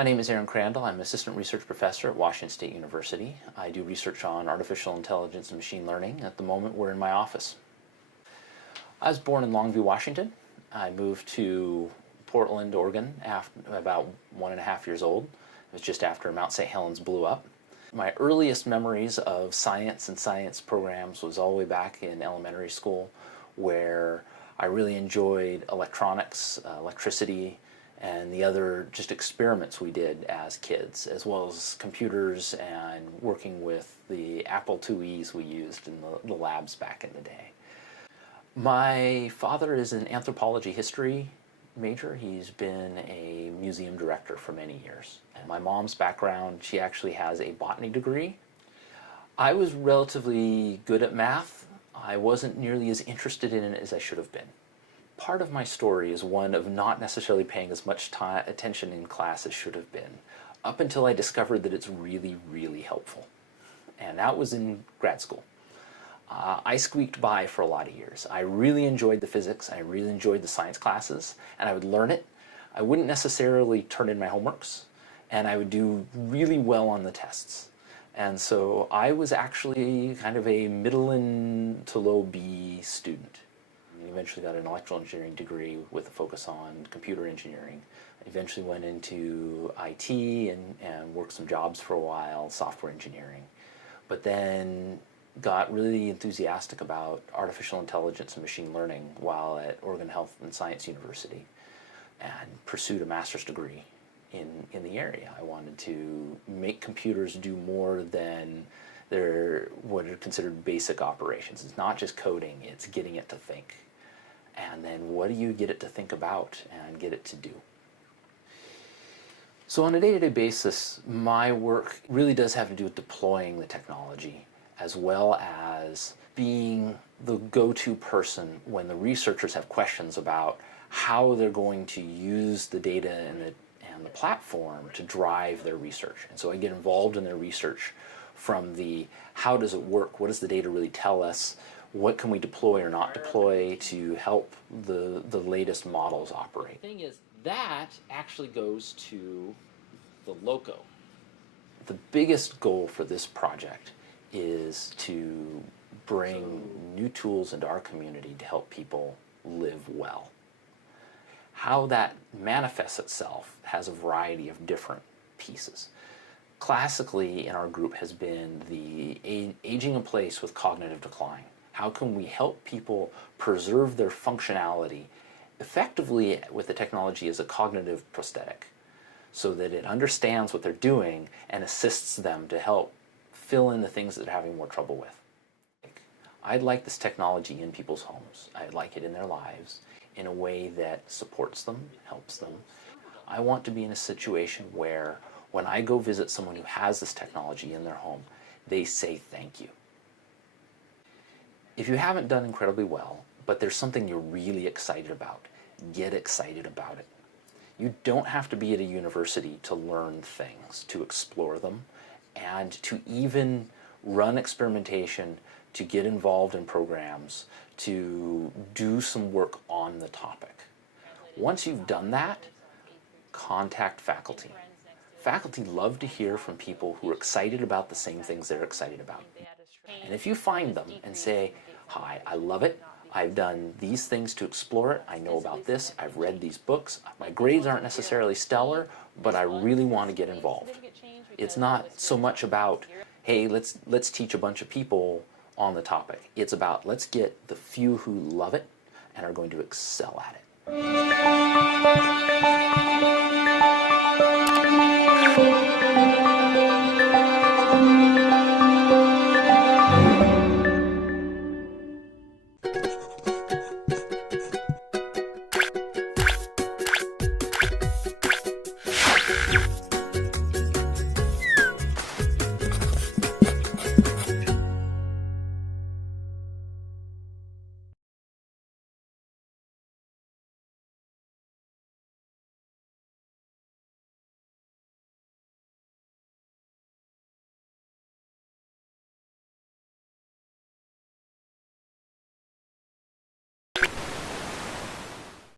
My name is Aaron Crandall. I'm an assistant research professor at Washington State University. I do research on artificial intelligence and machine learning. At the moment, we're in my office. I was born in Longview, Washington. I moved to Portland, Oregon, after about 1.5 years old. It was just after Mount St. Helens blew up. My earliest memories of science and science programs was all the way back in elementary school, where I really enjoyed electronics, electricity, and the other just experiments we did as kids, as well as computers and working with the Apple IIes we used in the labs back in the day. My father is an anthropology history major. He's been a museum director for many years. And my mom's background, she actually has a botany degree. I was relatively good at math. I wasn't nearly as interested in it as I should have been. Part of my story is one of not necessarily paying as much attention in class as should have been, up until I discovered that it's really, really helpful. And that was in grad school. I squeaked by for a lot of years. I really enjoyed the physics, I really enjoyed the science classes, and I would learn it. I wouldn't necessarily turn in my homeworks, and I would do really well on the tests. And so I was actually kind of a middle to low B student. I eventually got an electrical engineering degree with a focus on computer engineering. I eventually went into IT and worked some jobs for a while, software engineering. But then got really enthusiastic about artificial intelligence and machine learning while at Oregon Health and Science University, and pursued a master's degree in the area. I wanted to make computers do more than what are considered basic operations. It's not just coding, it's getting it to think. And then what do you get it to think about and get it to do? So on a day-to-day basis, my work really does have to do with deploying the technology, as well as being the go-to person when the researchers have questions about how they're going to use the data and the platform to drive their research. And so I get involved in their research from the how does it work, what does the data really tell us, what can we deploy or not deploy to help the latest models operate. The thing is, that actually goes to the loco. The biggest goal for this project is to bring new tools into our community to help people live well. How that manifests itself has a variety of different pieces. Classically in our group has been the aging in place with cognitive decline. How can we help people preserve their functionality effectively with the technology as a cognitive prosthetic, so that it understands what they're doing and assists them to help fill in the things that they're having more trouble with. I'd like this technology in people's homes. I'd like it in their lives in a way that supports them, helps them. I want to be in a situation where when I go visit someone who has this technology in their home, they say thank you. If you haven't done incredibly well, but there's something you're really excited about, get excited about it. You don't have to be at a university to learn things, to explore them, and to even run experimentation, to get involved in programs, to do some work on the topic. Once you've done that, contact faculty. Faculty love to hear from people who are excited about the same things they're excited about. And if you find them and say, hi, I love it, I've done these things to explore it, I know about this, I've read these books, my grades aren't necessarily stellar, but I really want to get involved. It's not so much about, hey, let's teach a bunch of people on the topic. It's about, let's get the few who love it and are going to excel at it.